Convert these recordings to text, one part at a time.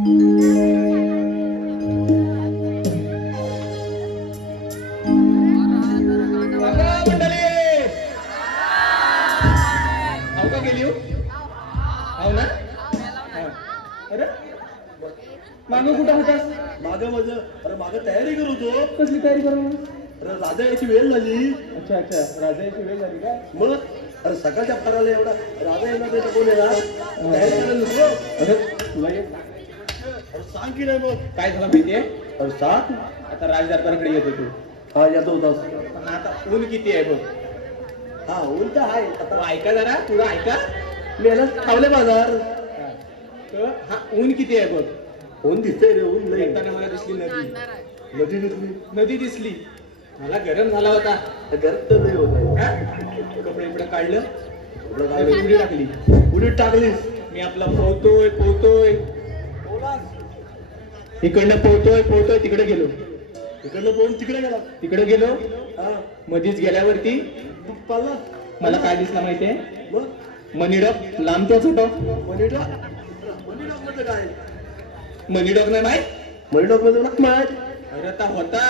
मागं कुठं होतास? मागं माझं अरे मागं तयारी करत होतो. कसली तयारी करू? अरे राजा याची वेळ झाली. अच्छा अच्छा, राजाची वेळ झाली का? मग अरे सकाळच्या फाराला एवढा राजा येणार त्याचा कोण येणार तयारी करायला नको. अरे तुला एक अरे सांग की नाही मग काय झालं माहितीये? अरे सांग. आता राजदरबाराकडे येतो तू. हा येतो होतास. पण आता ऊन किती आहे बघ. हा उलट आहे तू आता ऐका जरा, तुला ऐका. मी याला खावले बाजार. तर हा ऊन किती आहे बघ. ऊन दिसतंय रे ऊन लय. येताना मला दिसली नदी. नदी दिसली. नदी दिसली. मला गरम झाला होता. गरज तर लय होत हा? कपडे इकडे काढलं, आहे. उडी टाकली. उडीत टाकलीस. मी आपला पोहतोय पोहतोय इकडनं पोहतोय तिकडे गेलो. इकडनं पोहून तिकडे गेला. तिकडे गेलो. हा मधीच गेल्यावरती पाला मला काय दिसलं माहितीये? मग मनीडॉग लांब त्याच होतो. मनीडॉग मध्ये काय? मनीडॉग नाही माहित? मनीडॉग मध्ये नाही माहित. अरे आता होता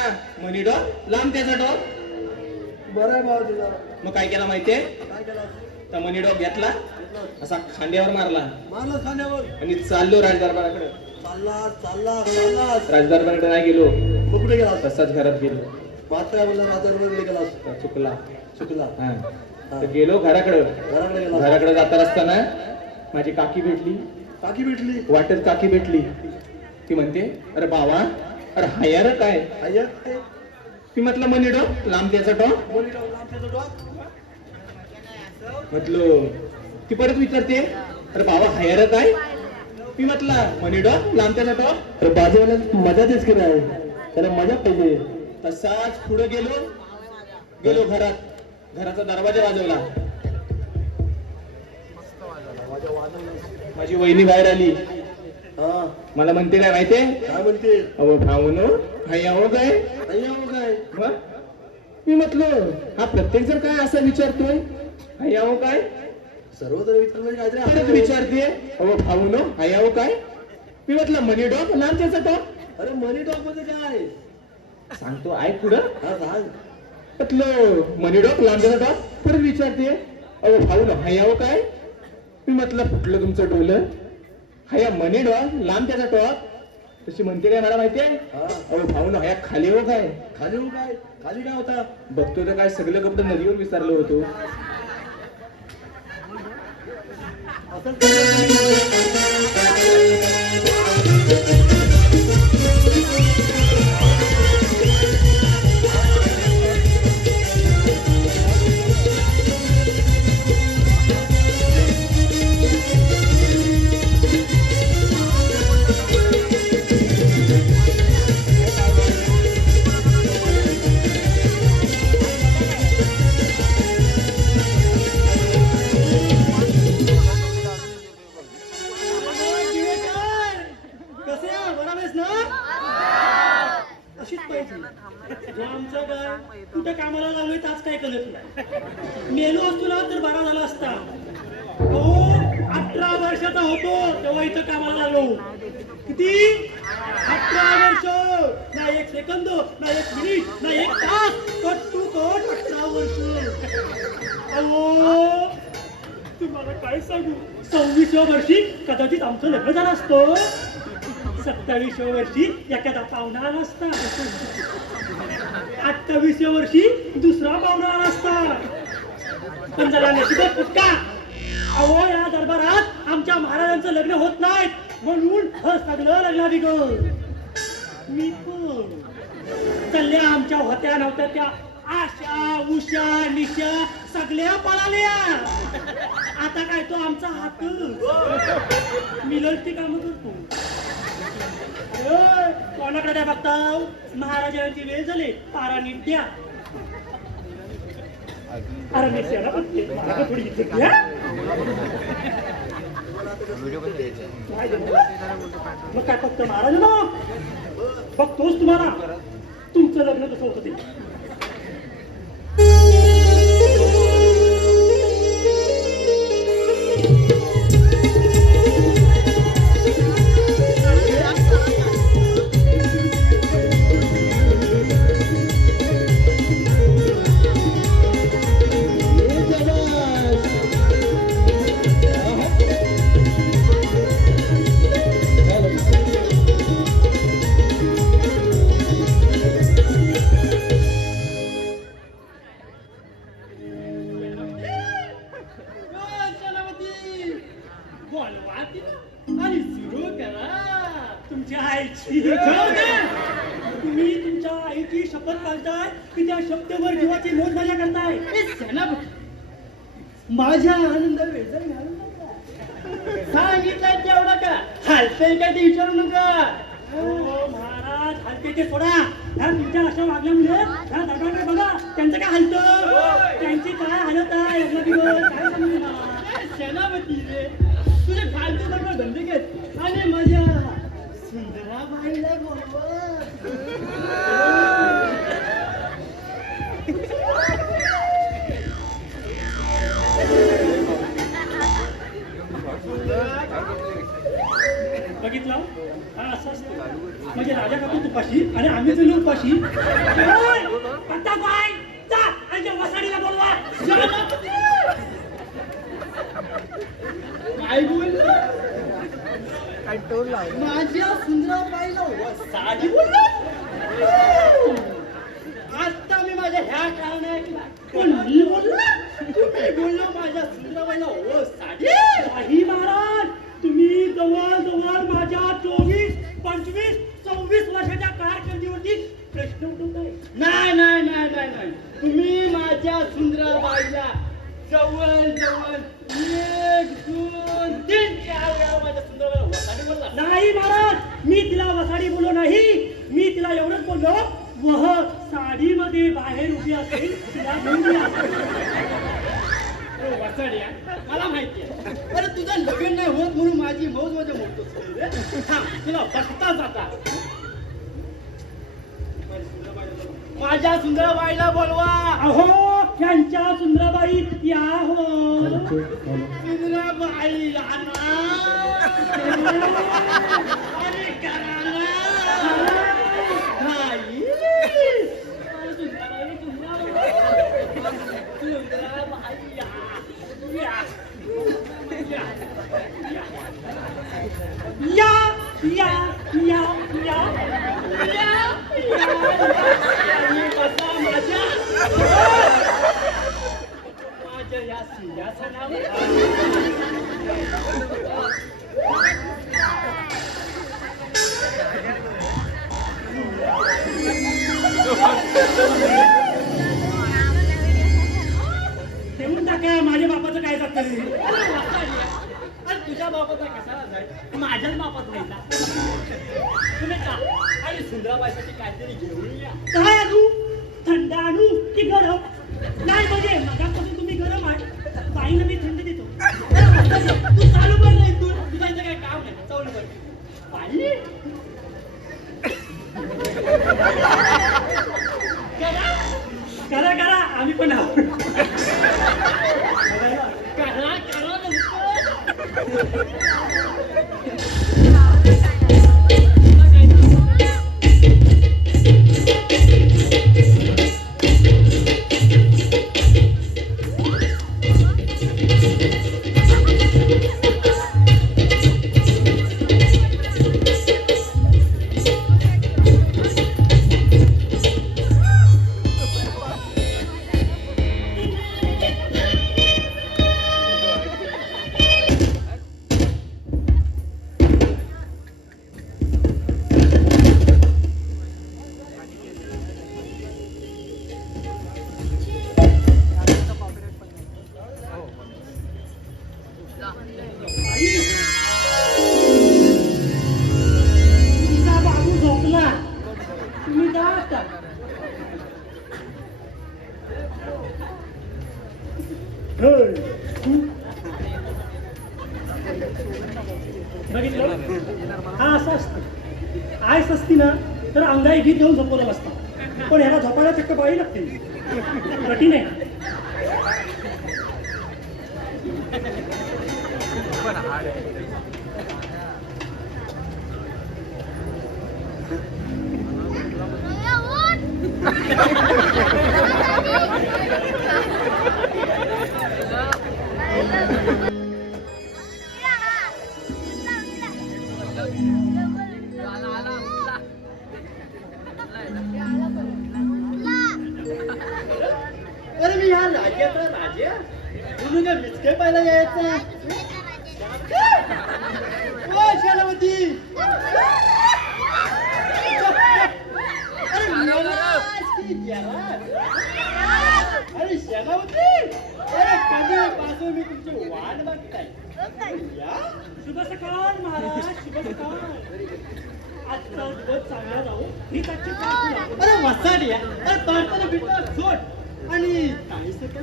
मनीडॉग लांब त्याचा डॉग. बरं आहे बाबा तुझा. मग काय केला माहितीये? काय केला? तर मनीडॉग घेतला, असा खांद्यावर मारला मारलं खाण्यावर. आणि चाललो राजदरबाराकडे. चालला राजदरबाराकडे नाही गेलो, मग कुठे गेला? तसाच घरात गेलो. मात्र बोलला राजाकडे गेला असता. चुकला. चुकला. हा. तर गेलो घराकडे. घराकडे गेला. घराकडे जाता असताना माझी काकी भेटली. काकी भेटली. वाटेत काकी भेटली. ती म्हणते, अरे बाबा, अरे हायार काय? आय्या ते ती म्हटलं मनीडॉग लांब त्याचा डॉग. मनीडॉग लांब डॉग. म्हटलं, ती परत विचारते, अरे बाबा हायर काय? मी म्हटलं मनीडॉग लांब त्याचा डॉग. अरे बाजूला मजा देस की नाही, त्याला मजा पाहिजे. तसाच पुढे गेलो घरात. घराचा दरवाजा वाजवला. माझी वहिनी बाहेर आली. हा मला म्हणते काय माहितीये? काय म्हणते? अहो भाऊनो, हाय हो काय? आय्या हो काय? मग मी म्हटलं, हा प्रत्येक जर काय असं विचारतोय, हाय हो काय? सर्वत्र विचारलं काहीतरी परत आपण विचारते, अहो भाऊनो, हाय हो काय? मी म्हटलं मनीडॉग लांब त्याचा डॉग. अरे मनीडॉग मध्ये काय? सांगतो ऐक पुढं. हा सांग. म्हटलं मनीडॉग लांब त्याचा डॉग. परत विचारते, अहो भाऊनो, हाय हो काय? मी म्हटलं कुठलं तुमचं डोलं? हाया मनीडॉग लांब त्याचा डॉग. तशी म्हणते काय मला माहितीये? हा अहो भाऊनो, हाया खाली हो काय? खाली हो काय? खाली काय होता? बघतो तर काय सगळं कपडे नदीवर विसरलो होतो. आमचं काय कुठे कामाला लागलोय आज काय कळत नाही. मेलो असतो ना तर बरा झाला असता. तो 18 वर्षाचा होतो तेव्हा इथं कामाला लागलो. किती? 18 वर्ष. ना एक सेकंद, ना एक मिनिट, ना एक तास. कट टू कट 18 वर्ष. अहो तुम्हाला काय सांगू, 26व्या वर्षी कदाचित आमचं लग्न झालं असतं. 27व्या वर्षी एखादा पाहुणा आला असता. 28व्या वर्षी दुसरा पाहुणा आला असता. पण जरा नशिबात फुटका. अहो या दरबारात आमच्या महाराजांचं लग्न होत नाही म्हणून सगळं लग्न बिघड. मी पण चालल्या आमच्या होत्या नव्हत्या त्या आशा उषा निशा सगळ्या पळाल्या. आता काय तो आमचा हात मिळती काम करतो. कोणाकडे द्या बघताव? महाराजांची वेळ झाली, पारा नीट द्या. अरे निश्चयाला बघते मला थोडी इज्जत द्या. मग काय फक्त महाराज ना बघतोच तुम्हाला तुमचं लग्न कसं होतं ते. बोलवा तिला आणि सुरू करा तुमच्या आईची तुम्ही तुमच्या आईची शपथ काढताय की त्या शब्दावर जीवाची मोज मजा करताय माझ्या आनंद वेळ सांगितलंय तेवढं का हालतंय काय ते विचारू नका महाराज हलते ते सोडा ह्या तुमच्या अशा वागल्यामुळे ह्या दादाकडे बघा त्यांचं काय हलतं त्यांची काय हालत आहे एवढा दिवस काय सांगू मला सेनापती रे तुझे फालतू सगळं धंदे घेत आणि माझ्या सुंदराबाईला बोलवा बघितलं हा असं असतं म्हणजे राजा काकू तुपाशी आणि आम्ही तुला उपाशी आता काय जा आणि त्या वसाडीला बोलवा काय बोललं माझ्या सुंदराबाईला वसाडी बोलला आता मी माझ्या ह्या कारण ऐकला पण मी बोलला तुम्ही बोललो माझ्या सुंदराबाईला वसाडी नाही महाराज तुम्ही जवळ माझ्या 24, 25, 26 वर्षाच्या कारकिर्दीवरती प्रश्न उठवताय नाही तुम्ही माझ्या सुंदराबाईला जवळ 1, 2, 3, 4 वेळा माझ्या सुंदराबाईला वसाडी बोलला नाही महाराज मी तिला वसाडी बोललो नाही मी तिला एवढंच बोललो वह साडीमध्ये बाहेर उभी असेल तिला घेऊन या मला माहिती आहे अरे तुझं लग्न नाही होत म्हणून माझी मौज माझ्या मोठं तुला बसता जाता माझ्या सुंदराबाईला बोलवा अहो त्यांच्या सुंदराबाई या हो सुंदराबाई अरे करा माझ्या या सिंहासनावर ठेवून टाका माझ्या बापाचं काय जात तुझ्या बापाचा कशाला जाईल माझ्याच बापात नाही ना तुम्ही का आणि सुंदराबाईसाठी काहीतरी घेऊन या काय आणू थंड आणू की गरम नाही म्हणजे मगापासून तुम्ही गरम आहे बाईला मी थंड देतो तू चालू कर नाही तू तुझं इथं काही काम नाही चालू कर बाई करा आम्ही पण आहोत करा बघितलं हा असं असतं आयस असती ना तर अंगाई गीत घेऊन झोपवलं असतं पण ह्याला झोपायला चक्क बाई लागते कठीण आहे अरे मी ह्या राज्याचा राजा म्हणून मिसके पाहिला यायचा सेनापती अरे मेलास की गेला? अरे सेनापती अरे कधीपासून मी तुमची वाट बघताय. या शुभ सकाळ महाराज, शुभ सकाळ. आजचा दिवस चांगला जाऊ ही आजची प्रार्थना. अरे वसाडी अरे प्रार्थना भेटला सोड आणि काही सकाळ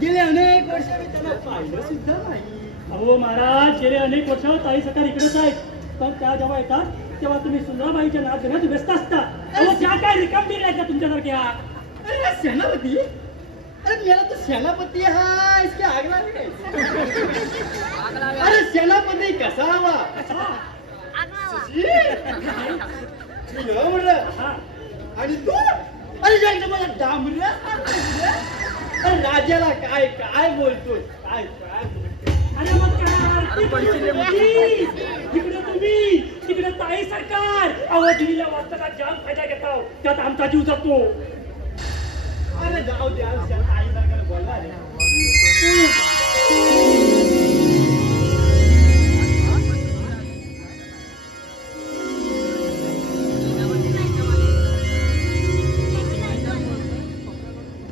गेले अनेक वर्ष मी त्याला पाहिलं सुद्धा नाही. अहो महाराज गेले अनेक वर्ष ताई सरकार इकडेच आहेत पण त्या जेव्हा येतात तेव्हा तुम्ही सुंदराबाईच्या नाच घेण्यात व्यस्त असता. अहो त्या काय रिकाम दिल्या का तुमच्यासारख्या? अरे सेनापती अरे मेरा तो सेनापती हा इसके आग लागली काय? अरे सेनापती कसा हवा? आणि तू अरे जायचं मला डांबऱ्या अरे राजाला काय काय बोलतोय काय काय? अरे मग काय तिकडे तुम्ही तिकडे ताई सरकार अहो दिलेल्या वास्तवात जाम फायदा घेताव त्यात आमचा जीव जातो. अरे जाऊ द्या ताई सरकार बोलला रे.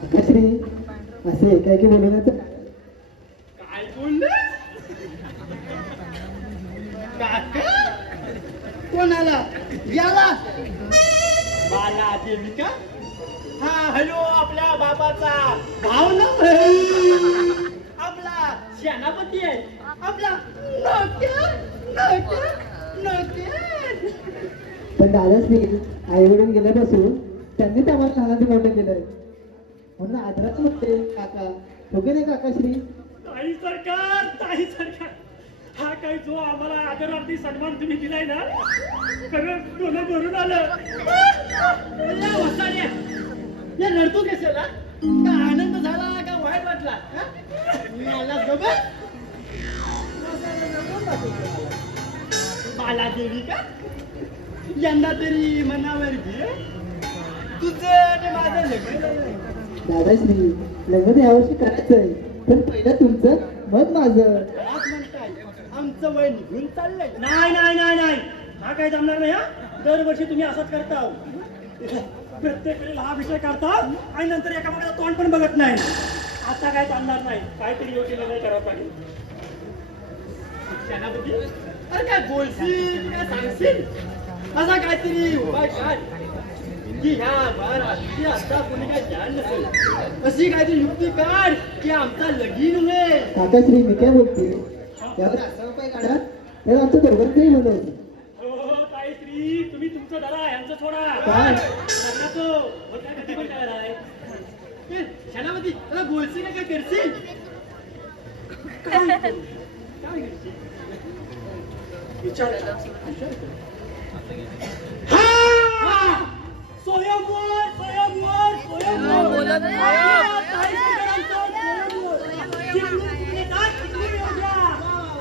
आकाश्री असे काय की बोलण्याचं काय बोलले काका? कोणाला याला बाला देविका? हा हॅलो आपल्या बाबाचा भाव ना आपला सेनापती आहे आपला नोकर नोकर नोकर. पण दादाश्री आई वडील गेल्यापासून त्यांनीच आम्हाला लहानाचं मोठं केलंय म्हणून आदरात होते काका हो की नाही काकाश्री? ताई सरकार हा काय जो आम्हाला आदरार्थी सन्मान तुम्ही दिलाय ना सगळं डोलं भरून आलं. या रडतो कशाला? का आनंद झाला का वाईट वाटला? मला जबर बाला देवी का यंदा तरी मनावर घे तुझं आणि माझं लग्न. दादाश्री लग्न यावर्षी करायचंय पण पहिलं तुमचं मग माझं. आज म्हणताय आमचं वय निघून चाललंय. नाही नाही नाही नाही हा काय जमणार नाही. हा दरवर्षी तुम्ही असंच करता प्रत्येक वेळेला हा विषय करता आणि नंतर एकामेकाला तोंड पण बघत नाही. आता काय चालणार नाही काहीतरी योग्य निर्णय करावा लागेल. सेनापती अरे काय बोलशील काय सांगशील असा काहीतरी उपाय काढ की ह्या महाराष्ट्री आता कोणी काय जाण नसेल अशी काहीतरी युक्ती काढ की आमचा लगीन होईल. काकाश्री मी काय बोलते यावर असा उपाय काढा तर आमचं बरोबर नाही म्हणत. हो ताई श्री तुम्ही तुमचं धरा यांचं सोडा. काय? लग्नाचं होतं कधी पण काय राय सेनापती तुला बोलशील का काय करशील? काय करशील? विचार स्वयंवर स्वयंवर स्वयंवर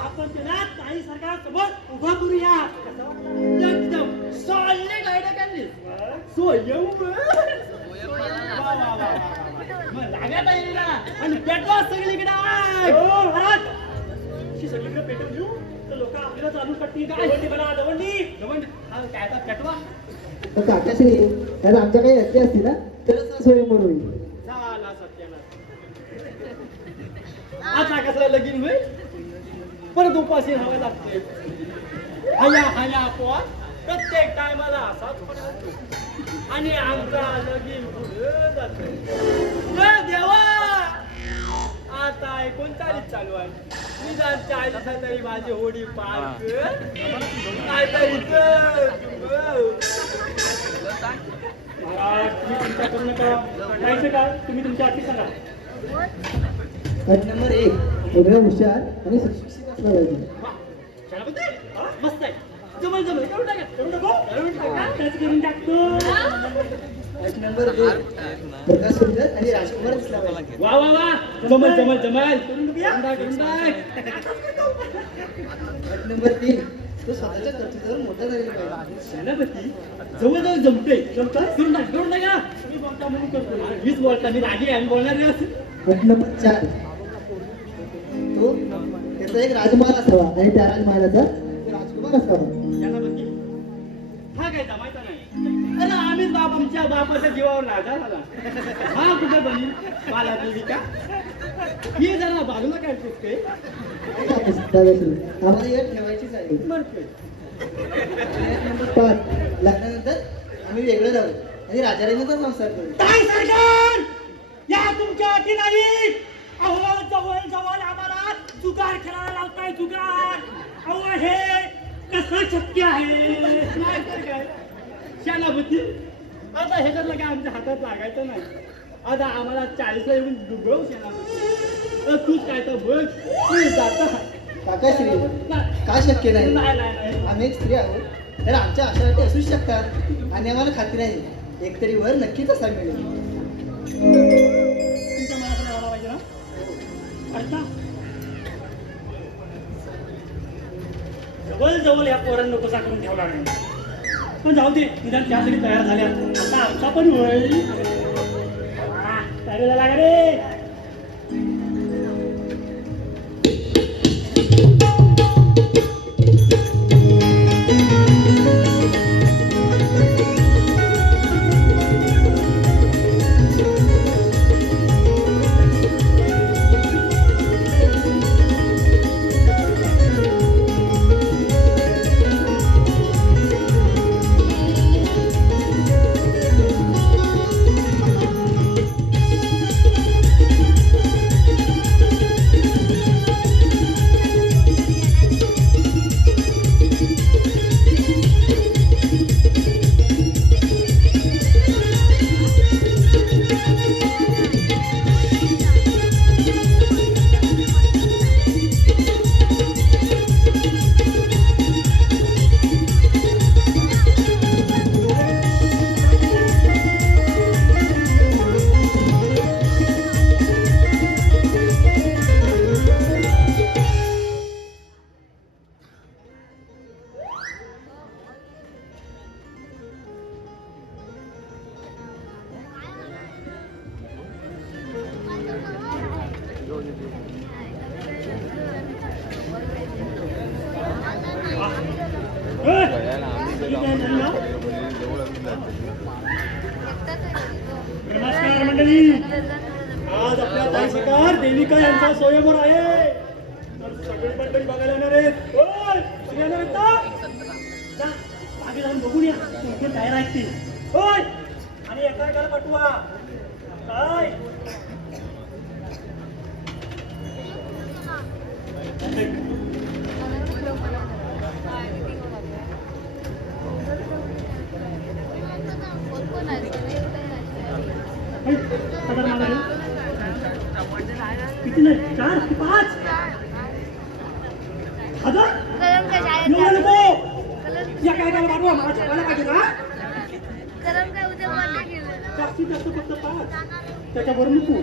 आपण त्याला ताई सरकार समोर उभा करूया. एकदम सॉलिड आयडिया काढली. स्वयंवर मग लागा ताईला आणि पेटवा सगळीकडे. हो महाराज सगळीकडे पेटवून घेऊ तर लोक आपल्याला चालू करतील. दवंडी बना दवंडी दवंडी हा काय आता पेटवा. तर काकाश्री त्याला आमच्या काही हत्ती असतील ना तर स्वयंवर होईल. झाला सत्यानाश. आता कसला लगीन होईल परत उपाशी राहावं लागते. हया हया पोहा प्रत्येक टायमाला असाच पडतो आणि आमचा लगीन पुढे जातो. देवा आता 39 चालू आहे निदान 40 तरी माझी होडी पार काय तरी तुम्ही चिंता करू नका. जायचं का तुम्ही तुमच्या आधी सांगा. अट नंबर 1 एवढं हुशार आणि सुशिक्षित असलं पाहिजे. मस्त आहे जमल जमल करून टाका करून टाको करून टाका त्याच करून टाकतो. अट नंबर 2 प्रकाश सुंदर आणि राजकुमार असला पाहिजे. वा वा वा जमल जमल जमल करून टाक करून टाक. अट नंबर 3 तो स्वतःच्या कर्तृत्वावर मोठा झालेला पाहिजे. सेनापती जवळजवळ जमते जमतं करून टाका तुम्ही बोलता म्हणून करतो. हीच बोलता मी रागी आहे बोलणार नाही. अट नंबर 4 तो त्याचा एक राजमहाल असावा आणि त्या राजमहालाचा राजकुमार कसा याला म्हणजे हा काय जमायचा नाही. अरे आम्हीच बाप आमच्या बापाच्या जीवावर राजा झाला. हा कुठे बनी बाला देविका ही जरा बाजूला काय पुसते दादाश्री आम्हाला एक ठेवायचीच आहे. मरते. नंबर 5 लग्नानंतर आम्ही वेगळं राहू आणि राजाराणीचा संसार करू. काय सरकार या तुमच्या अटी नाही. अहो जवळ जवळ आम्हाला जुगार खेळायला लावताय. जुगार अहो हे कसं शक्य आहे. नाही तर काय शाला बुद्धी आता हे जर काय आमच्या हातात लागायचं नाही. आता आम्हाला 40ला येऊन डुबळू शाला बुद्धी. तूच काय तर बघ तू जाता काकाश्री नाही का शक्य नाही? नाही नाही. आम्ही एक स्त्री आहोत तर आमच्या आशा अटी असूच शकतात आणि आम्हाला खात्री आहे एकतरी वर नक्कीच असा मिळेल. तुमच्या मनात राहायला पाहिजे ना. अच्छा जवळ जवळ या पोरांना कसा करून ठेवला नाही. पण जाऊ दे निदान त्या तरी तयार झाल्या. आता आमचा पण होईल. तयारीला लागा रे. नमस्कार मंडळी. आज आपल्या दासकार देविका यांचा स्वयंवर आहे. तर सगळी मंडळी बघायला येणार आहेत. होय, श्री येणार आहेत ना? जा, मागे जाऊन बघून या. कोणते तयार आहेत ते. होय, आणि एकाएकाला पाठवा. काय हजार मागा किती नाही 4 की 5 हजार एवढं नको. या काय काय पाठवा. मला छापायला पाहिजे ना. जास्तीत जास्त फक्त 5 त्याच्यावर नको.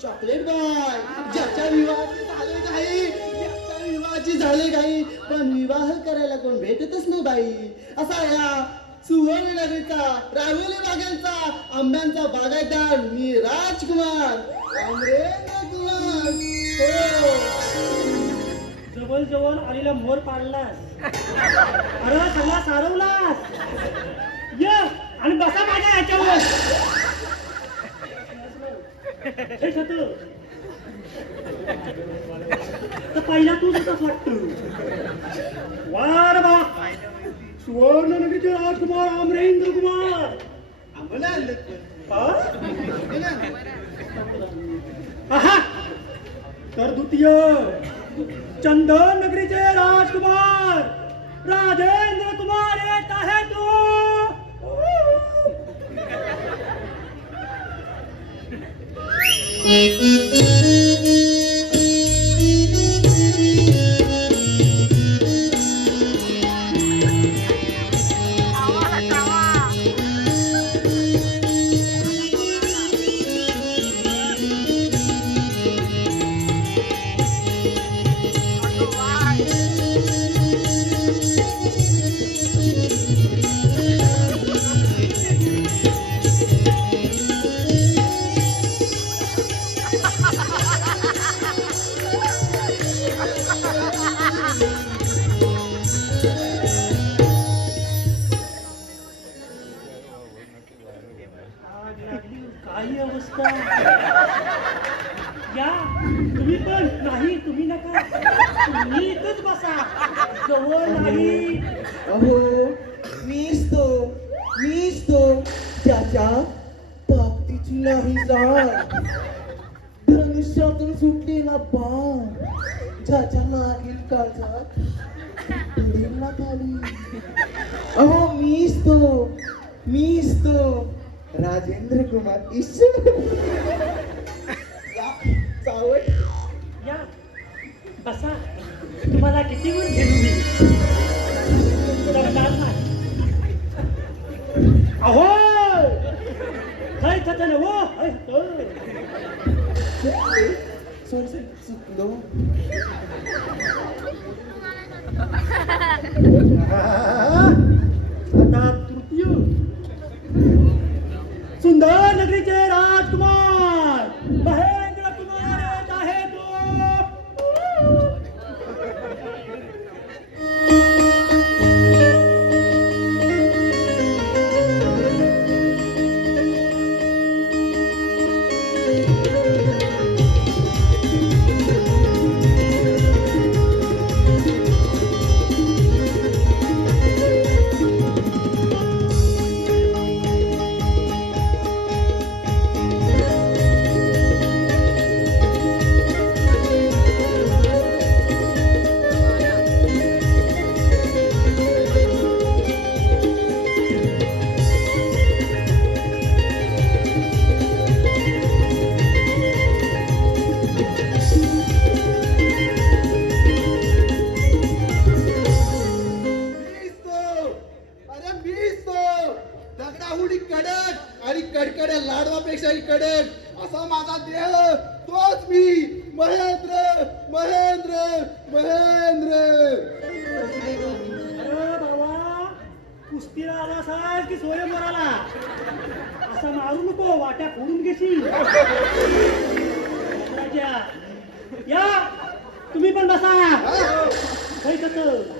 चॉकलेट बॉय ज्याच्या विवाहाची झाले घाई. ज्याच्या विवाहाची झाले घाई पण विवाह करायला कोण भेटतच नाही बाई. असा या सुवर्ण नगरीचा राहुली बागांचा आंब्यांचा बागायतदार मी राजकुमार अमरेंद्र कुमार. हो जवळ जवळ आलेला मोर पाडलास. अरे सगळा सारवलास. ये आणि बसा माझ्या याच्यावर. हे छत्र. तर पहिला तू तसंच वाटतो. वार बा सुवर्ण नगरीचे राजकुमार अमरेंद्र कुमार. आम्हाला आणलं आहा उत्तर द्वितीय चंदन नगरीचे राजकुमार राजेंद्र कुमार येत आहे तो. काही अवस्था. या तुम्ही पण नाही, तुम्ही नका, तुम्ही इथंच बसा, जवळ नाही. अहो मीच तो त्याच्या ताकदीची नाही जाण, धनुष्यातून सुटलेला बाण, ज्याच्या मागील काळजात पडेल ना खाली. अहो मीच तो राजेंद्र कुमार ईश्वर. चावट या बसा, तुम्हाला किती वेळ घेऊ मी. जमणार नाही. अहो काय थकन हो. चुकलो. आता तृतीय सुंदर नगरीचे राजकुमार महेंद्र कुमार येत आहे तो. दगडाहुडी कडक आणि कडकड्या लाडवापेक्षाही कडक असा माझा देह, तोच मी महेंद्र महेंद्र महेंद्र. अरे बाबा, कुस्तीला आला साहेब की स्वयंवराला? असा मारू नको, वाट्या फोडून घेशील. राजा, या तुम्ही पण बसा. काही कसं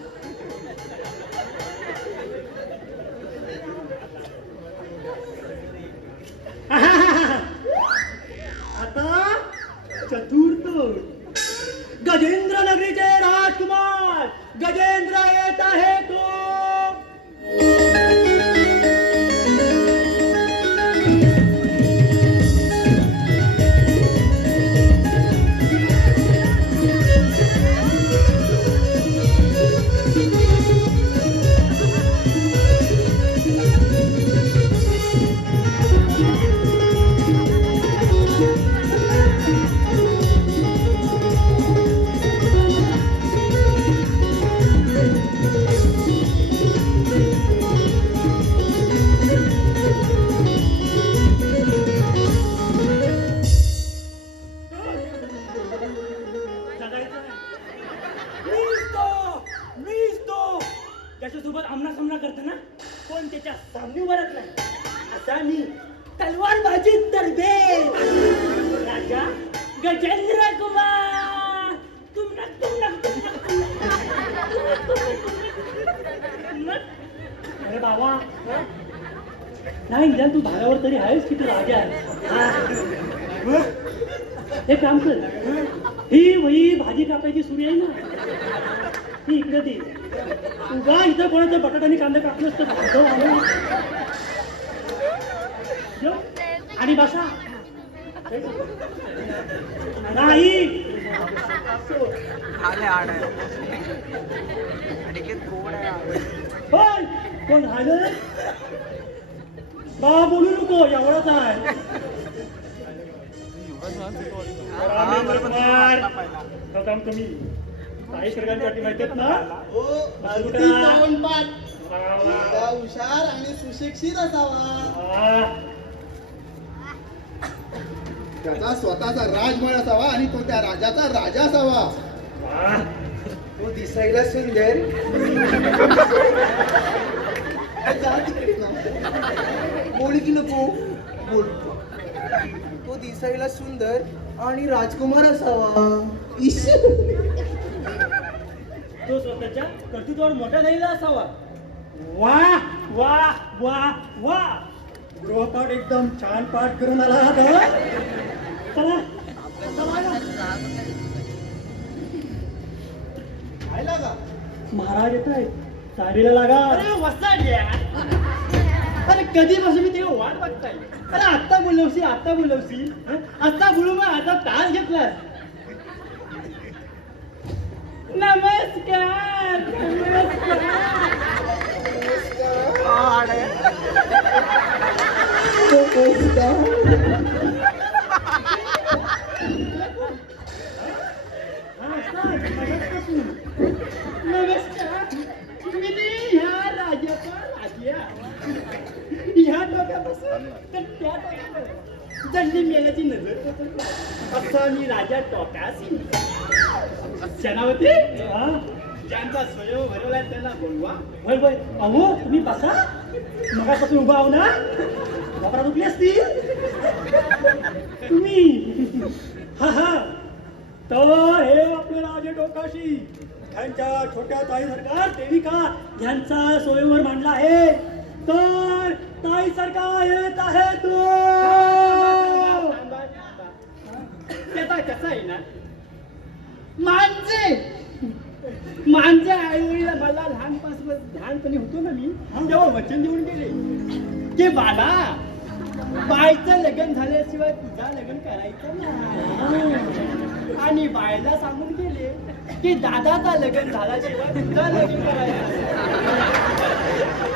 आता चतुर्थ गजेंद्र नगरीचे राजकुमार गजेंद्र येत आहे तो. त्याच्यासोबत आमना सामना करतो ना, कोण त्याच्या सामने वरत नाही. असा मी तलवारबाजी तरबे राजा गजेंद्र कुमार. अरे बाबा, नाही निदान तू भागावर तरी आहेस की तू राजा आहे. हे काम कर, ही वही भाजी कापायची सुरी आहे ना, ती इकडे दे. उगा इथं कोणाचं बटाट्याने कांदा कापलं असतं भाजव आलं आणि बसा. नाही होय, कोण झालं बा बोलू नको एवढाच आहे प्रथम तुम्ही काही सरकारच्या माहितीत ना हो अगदी पावनपाठ. मुलगा हुशार आणि सुशिक्षित असावा. त्याचा स्वतःचा राजमहल असावा आणि तो त्या राजाचा राजा असावा. तो दिसायला सुंदर. जा तिकडे ना. बोल की नको बोल. तो दिसायला सुंदर आणि राजकुमार असावा. इश. तो स्वतःच्या कर्तृत्वावर मोठा झालेला असावा. वा वा वा वा गृहपाठ एकदम छान पाठ करून आला आहात चला चला काय लागा? महाराज येत आहेत साडीला लागा. अरे वसाड्या अरे कधीपासून मी तेव्हा वाट बघताय. अरे आत्ता बोलवशी आत्ता बोलवशी आत्ता बोलू मग आता तास घेतला. नमस्कार नमस्कार तुम्ही ह्या राजाचा राजा ह्या डोक्यापासून तर त्या डोक्यापर्यंत जल्ली मेल्याची नजर असा मी राजा टोकासी. सेनापती ज्यांचा स्वयं भरवलाय त्यांना बोलवा. होय होय अहो तुम्ही बसा. मगापासून उभा आहो ना बाबरा दुखली असती तुम्ही. हा हा तर हे आपले राजे टोकाशी यांच्या छोट्या ताईसारखा देविका यांचा स्वयंवर मांडला आहे. तर ताईसारखा येत आहे तो. त्याचा कसा आहे ना माझे आई वडील मला लहानपणी होतो ना मी तेव्हा वचन देऊन गेले की बाळा बायचं लग्न झाल्याशिवाय तुझा लग्न करायचं नाही. आणि बायला सांगून गेले की दादाचा लग्न झाल्याशिवाय तुझा लग्न करायचं.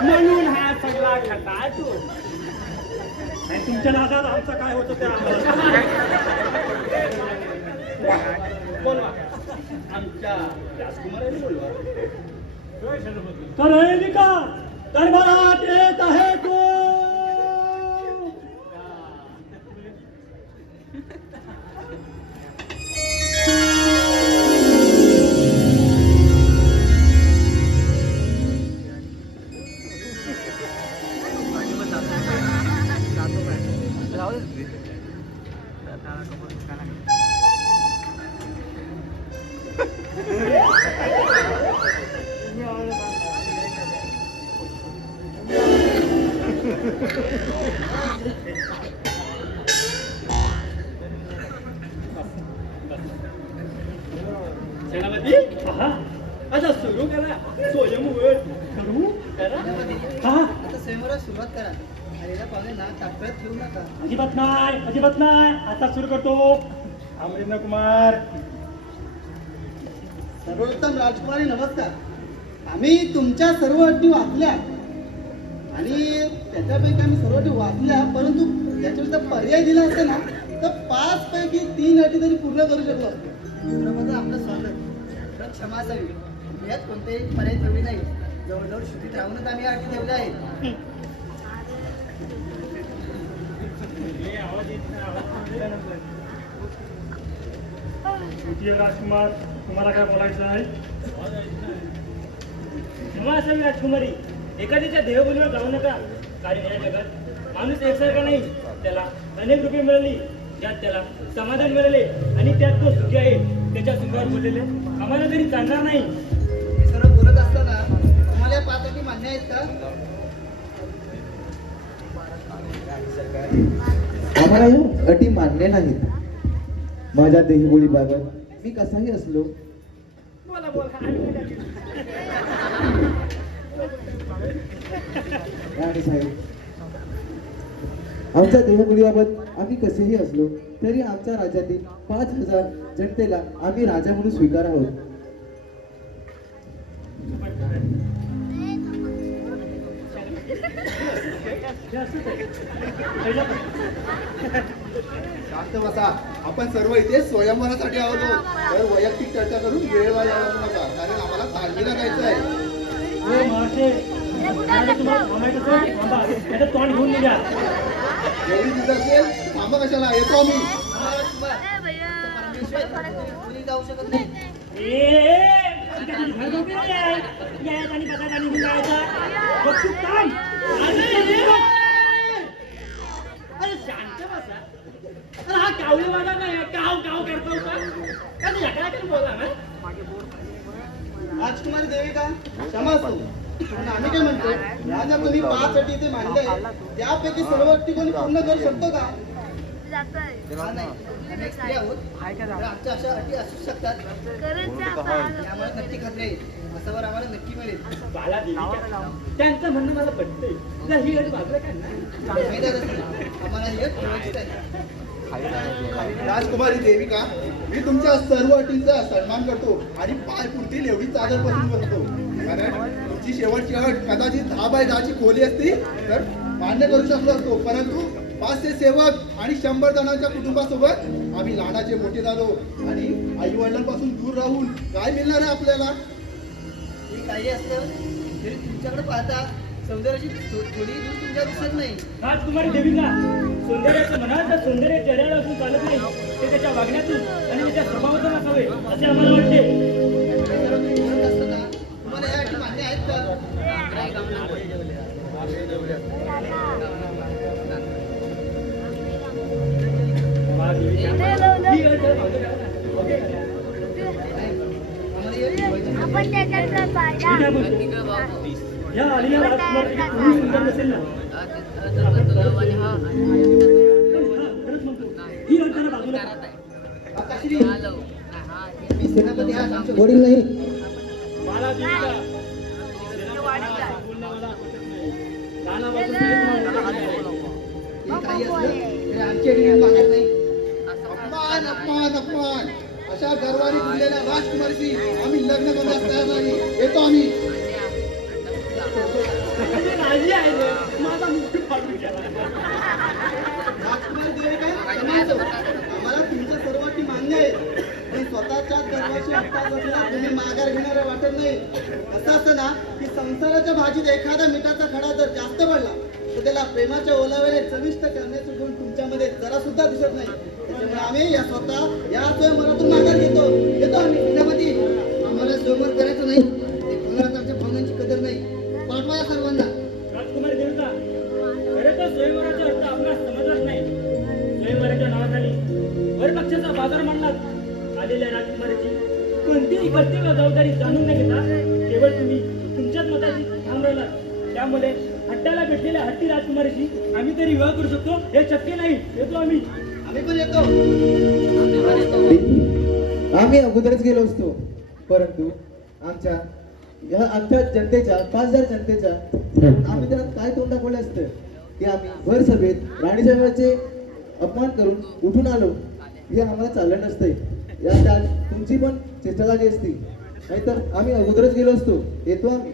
म्हणून हा सगळा खटाटो. तुमच्या नादात आमचं काय होतं ते आम्हाला बोलवा. आमच्या राजकुमाराने बोलवा. तर हे का दरबारात येत आहे तो. सेनापती आता सुरू करा. स्वयंवर सुरू करा. आता स्वयंवरात सुरुवात करा. आलेल्या पाहुण्यांना ताटकळत ठेवू नका. अजिबात नाही अजिबात नाही. आता सुरू करतो. अमरेंद्र कुमार. सर्वोत्तम राजकुमारी नमस्कार. आम्ही तुमच्या सर्व अटी वाचल्या आणि त्याच्यापैकी आम्ही सर्व अटी वाचल्या, परंतु याच्यावर जर पर्याय दिला असता ना तर 5 पैकी 3 अटी तरी पूर्ण करू शकलो असतो. दुसऱ्याबद्दल आपलं स्वागत. तर क्षमा असावी. यात कोणतेही पर्याय ठेवले नाही. जवळजवळ शुद्धीत राहूनच आम्ही या अटी ठेवल्या आहेत. द्वितीय राजकुमार तुम्हाला काय बोलायचं आहे. क्षमा असावी राजकुमारी. एखाद्याच्या देहबोलीवर जाऊ नका. कारण या जगात माणूस एकसारखा नाही. त्याला अनेक रूपे मिळाली ज्यात त्याला समाधान मिळाले आणि त्यात तो सुखी आहे. त्याच्या सुखावर बोललेले आम्हाला तरी चालणार नाही. हे सर्व बोलत असताना तुम्हाला या 5 अटी मान्य आहेत का? आम्हाला या अटी मान्य नाहीत. माझ्या देहबोलीबाबत मी कसाही असलो बोला बोला राणी साहेब, आमच्या देहबोलीबाबत आम्ही कसेही असलो तरी आमच्या राज्यातील 5,000 जनतेला आम्ही राजा म्हणून स्वीकार आहोत. शांत बसा. आपण सर्व इथे स्वयंवरासाठी आलो. तर वैयक्तिक चर्चा करून वेळ वाया घालवू नका, कारण आम्हाला तालमीला जायचं आहे. हो महाशय, मला तुम्हाला थांबायचं असेल, थांबा. नाहीतर तोंड घेऊन निघा. एवढी जिद्द असेल थांबा कशाला, येतो आम्ही. जाऊ शकत नाही. घर झोपी नाही आहे. यायचं आणि बसायचं आणि निघून जायचं. बघ काम. अरे शांत बसा. अरे हा कावळेवाला नाही, काव काव करतो का? अरे एकाला बोला ना. राजकुमारी देविका, क्षमा असो, पण आम्ही काय म्हणतो, या ज्या तुम्ही 5 अटी इथे मांडले त्यापैकी सर्व अटी कोणी पूर्ण करू शकतो का? हा, नाही. आम्ही एक स्त्री आहोत. तर आमच्या अशा अटी असू शकतात. यामुळे नक्की खात्री आहे. असावर आम्हाला नक्की मिळेल. बाला देविका, त्यांचं म्हणणं मला पटतंय. तुला ही अट बाजूला काय नाही. माहिती आहे ना, आम्हाला हे ठेवायचीच आहे. राजकुमारी देविका, मी तुमच्या सर्व अटींचा सन्मान करतो आणि पाय पुरतील एवढी चादर पसरून बसतो. कारण तुमची शेवटची अट कदाचित 10 बाय 10ची खोली असती तर मान्य करू शकलो असतो, परंतु 500 सेवक आणि 100 जणांच्या कुटुंबासोबत आम्ही लहानाचे मोठे झालो आणि आई वडिलांपासून दूर राहून काय मिळणार आहे आपल्याला? ही काही असलं तरी तुमच्याकडे पाहता सौंदर्याची थोडी दूर तुमच्या दिसत नाही. राजकुमारी देविका, सौंदर्याचं म्हणाल तर सौंदर्य चेहऱ्यावर असून चालत नाही. ते त्याच्या वागण्यातून आणि त्याच्या स्वभावातून असावे असे आम्हाला वाटते. हे सर्व तुम्ही म्हणत असताना तुम्हाला या अटी मान्य आहेत का? वा देविका, ही अट बाजूला करा ना. ओके का? आम्हाला हे ठेवायची नाही. आपण त्याच्यात ठीक आहे बोल. या आलेल्या राजकुमारीची पूर्ण सुंदर नसेल ना, तर आपण परत येऊ. पण हा, खरंच म्हणतो, ही अट जरा बाजूला करा. काकाश्री, मी सेनापती आहे. आमच्या वडील नाही. मला देविका, बोलणं मला पटत नाही. लहानापासून तरी तुम्हाला हे काही असलं तरी आमची अटी मी मागत नाही. अपमान अपमान अपमान, अशा गर्वाने फुललेल्या राजकुमारीशी आम्ही लग्न करण्यास तयार नाही. येतो आम्ही. राजी आहे रे. माझा मुख्य फाटू गेला. राजकुमारी देविका, क्षमा असो, आम्हाला तुमच्या सर्व अटी मान्य आहेत. पण स्वतःच्याच गर्वाशी उपवास असलेला तुम्ही माघार घेणारे वाटत नाही. असं असतं ना की संसाराच्या भाजीत एखादा मिठाचा खडा जर जास्त पडला तर त्याला प्रेमाच्या ओलाव्याने चविष्ट करण्याचे गुण तुमच्यामध्ये जरा सुद्धा दिसत नाही. त्याच्यामुळे आम्ही या स्वयंवरातून माघार घेतो. येतो आम्ही. सेनापती, आम्हाला स्वयंवर करायचं नाही. ते कोणालाच आमच्या भावनांची कदर नाही. पाठवा या सर्वांना. राजकुमारी देवता, खरं तर स्वयंवराचा अर्थ आपणास समजलाच नाही. स्वयंवराच्या नावाखाली वरपक्षाचा बाजार मांडलात. आलेल्या राजकुमारीची कोणतीही कर्तव्य जबाबदारी जाणून न घेता केवळ तुम्ही तुमच्याच मताची ठाम राहिलात. त्यामुळे हट्टाला भेटलेल्या हट्टी राजकुमारीशी आम्ही तरी विवाह करू शकतो हे शक्य नाही. येतो आम्ही. आम्ही पण येतो. आम्ही अगोदरच गेलो असतो, परंतु आमच्या जनतेच्या 5,000 जनतेच्या आम्ही त्याला काय तोंड दाखवलं असतं की आम्ही भर सभेत राणीसाहेबांचे अपमान करून उठून आलो. हे आम्हाला चाललं नसतंय. या त्यात तुमची पण चेष्टा झाली असती, नाहीतर आम्ही अगोदरच गेलो असतो. येतो आम्ही.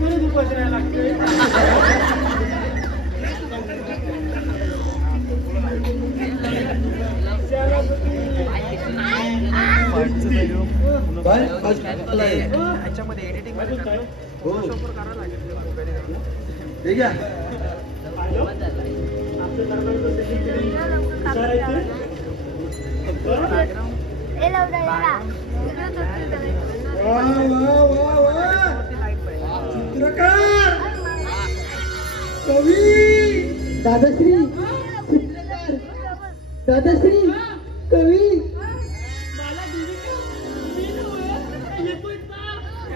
परत उपसरायला लागतंय. काय? ह्याच्यामध्ये एडिटिंग हो. हे घ्या. आमचं दरबारचं सेटिंग विचारायचं. वा वा वा वा, चित्रकार, कवी, दादाश्री, दादाश्री, कवी. मला देविका, मी नव्हे, येतोय का?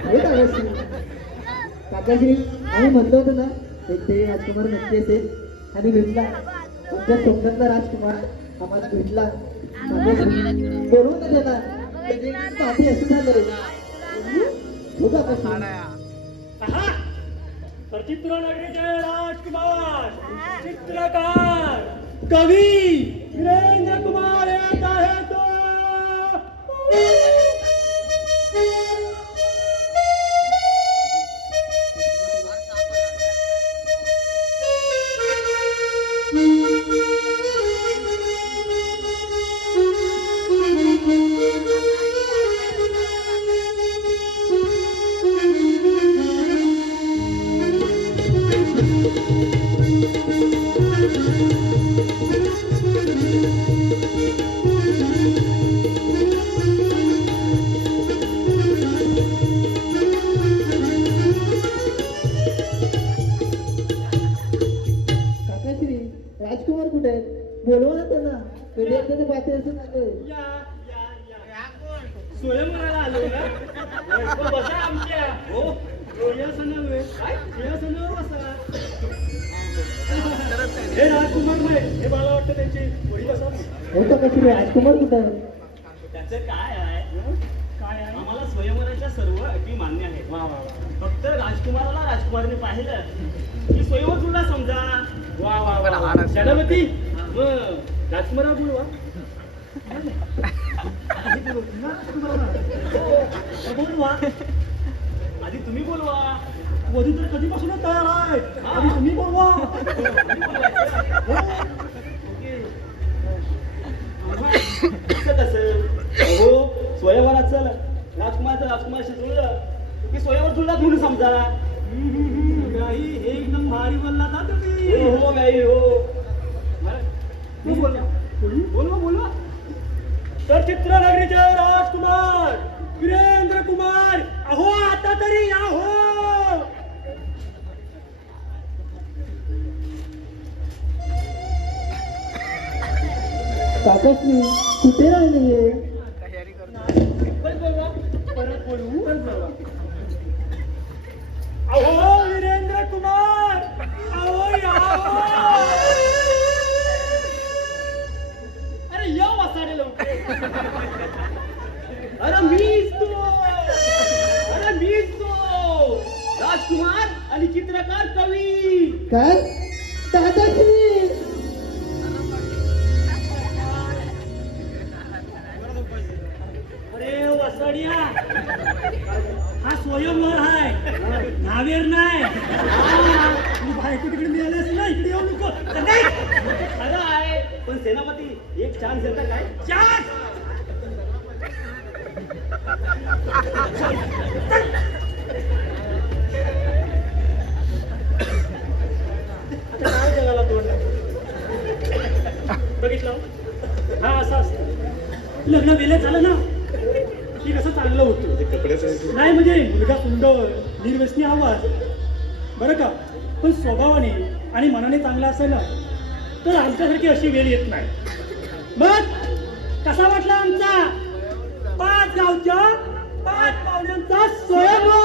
हे दादाश्री, काकाश्री, आम्ही म्हणतो होतो ना एक ते राजकुमार नक्की असेल आणि भेटला. तुमच्या स्वप्नातला राजकुमार आम्हाला भेटला. बोलवून नाही देणार त्याची पाठी असं झालंय हो काकाश्री आहा सचित्र नगरीचे राजकुमार चित्रकार कवी वीरेंद्र कुमार येत आहे तो काकाश्री राजकुमार कुठे आहेत बोलवा ना त्यांना कधी एकदा ते पाठी असं झालंय या स्वयंवराला आलो ना हो, बसा आमच्या हो या सणावे या सणावर बसा हे राजकुमार नाही हे मला वाटतं त्यांचे वडील असावे हो काकाश्री राजकुमार कुठे आहे त्याचं काय आहे काय आहे आम्हाला स्वयंवराच्या सर्व अटी मान्य आहेत वा वा फक्त राजकुमाराला राजकुमारने पाहिलं की स्वयंवर तुला समजा वा वा वा वा सेनापती मग राजकुमारा बोलवा बोलवा आधी तुम्ही बोलवा वधू तर कधीपासूनच तयार आहे आधी तुम्ही बोलवा असं कसं हो स्वयंवराचं राजकुमारचं राजकुमारशी जुळलं की स्वयंवर तुला म्हणून समजा गाई हे एकदम भारी बोलला ना तुम्ही हो हो बाई हो तू बोलवा बोलवा बोलवा तर चित्रनगरीचे राजकुमार वीरेंद्र कुमार अहो आता तरी या हो काकाश्री कुठे राहिलीये परत बोलवा परत बोलू परत बोलवा अहो वीरेंद्र कुमार अहो या अरे या वासाडे लवकर अरे मीच तो राजकुमार आणि चित्रकार कवी काय दादाश्री अरे वसाडिया हा स्वयंवर आहे नावेर नाही तू बायको तिकडे मिळालेस ना इकडे येऊ नको खरं आहे पण सेनापती एक चान्स देता काय चान्स आता काय जगाला तोंड बघितलं हा असं असतं लग्न वेळेत झालं ना की कसं चांगलं होतं नाही म्हणजे मुलगा सुंदर निर्व्यसनी आवाज बरं का पण स्वभावाने आणि मनाने चांगला असेल ना तर आमच्यासारखी अशी वेळ येत नाही मग कसा वाटला आमचा 5 गावच्या 5 पाहुण्यांचा स्वयंवर